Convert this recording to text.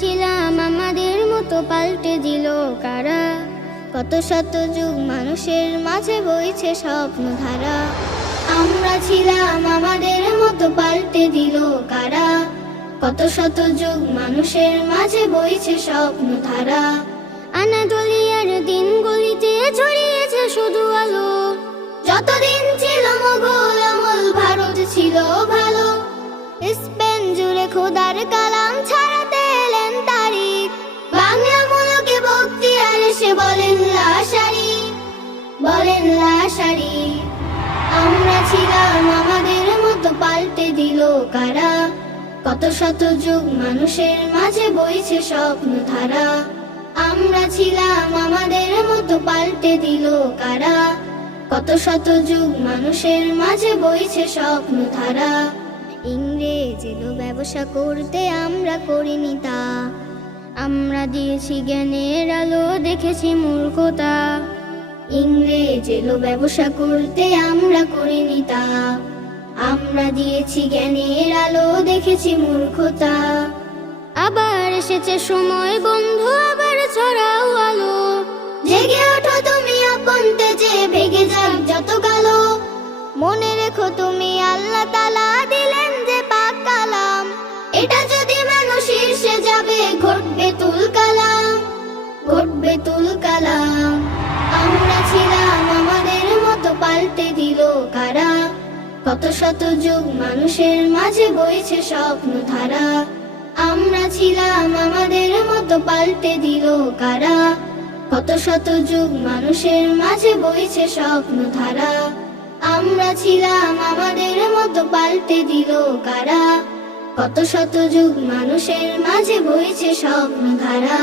ছিলাম আমাদের মতো পাল্টে দিল কারা। কত শত যুগ মানুষের মাঝে বইছে স্বপ্নধারা। আমরা ছিলাম আমাদের মতো পাল্টে দিল কারা। কত শত যুগ মানুষের মাঝে বইছে স্বপ্নধারা। আনাতোলিয়ার দিনগুলিতে ছড়িয়েছে শুধু আলো। যতদিন ছিল মোগল আমল ভারত ছিল ভালো। স্পেন জুড়ে খোদার কালাম ছাড়াতে এলেন তারিখ। বাংলা মুলুকে বক্তিয়ার এসে বলেন লাশারি, বলেন লাশারি। আমরা ছিলাম আমাদের মতো পাল্টে দিল কারা। কত শত যুগ মানুষের মাঝে বইছে স্বপ্নধারা। আমরা ছিলাম আমাদের মতো পাল্টে দিল কারা। কত শত যুগ মানুষের মাঝে বইছে স্বপ্নধারা। ইংরেজ এলো ব্যবসা করতে, আমরা করিনি তা। আমরা দিয়েছি জ্ঞানের আলো, দেখেছি মূর্খতা। ইংরেজ এলো ব্যবসা করতে, আমরা করিনি তা। আমরা দিয়েছি জ্ঞানের আলো, দেখেছি মূর্খতা। আবার এসেছে সময় বন্ধু, আবার ছড়াও আলো। জেগে ওঠো তুমি আপন তেজে, ভেগে যাক যত কালো। মনে রেখো তুমি আল্লাহ তাআলা দিলেন যে পাক কালাম। এটা যদি মানুষ শীর্ষে যাবে, ঘটবে তুল কালাম, ঘটবে তুল কালাম। আমরা ছিলাম আমাদের মতো পাল্টে দিল কারা। কত শত যুগ মানুষের মাঝে বইছে স্বপ্নধারা। আমরা ছিলাম আমাদের মতো পাল্টে দিল কারা। কত শত যুগ মানুষের মাঝে বইছে স্বপ্নধারা। আমরা ছিলাম আমাদের মতো পাল্টে দিল কারা। কত শত যুগ মানুষের মাঝে বইছে স্বপ্নধারা।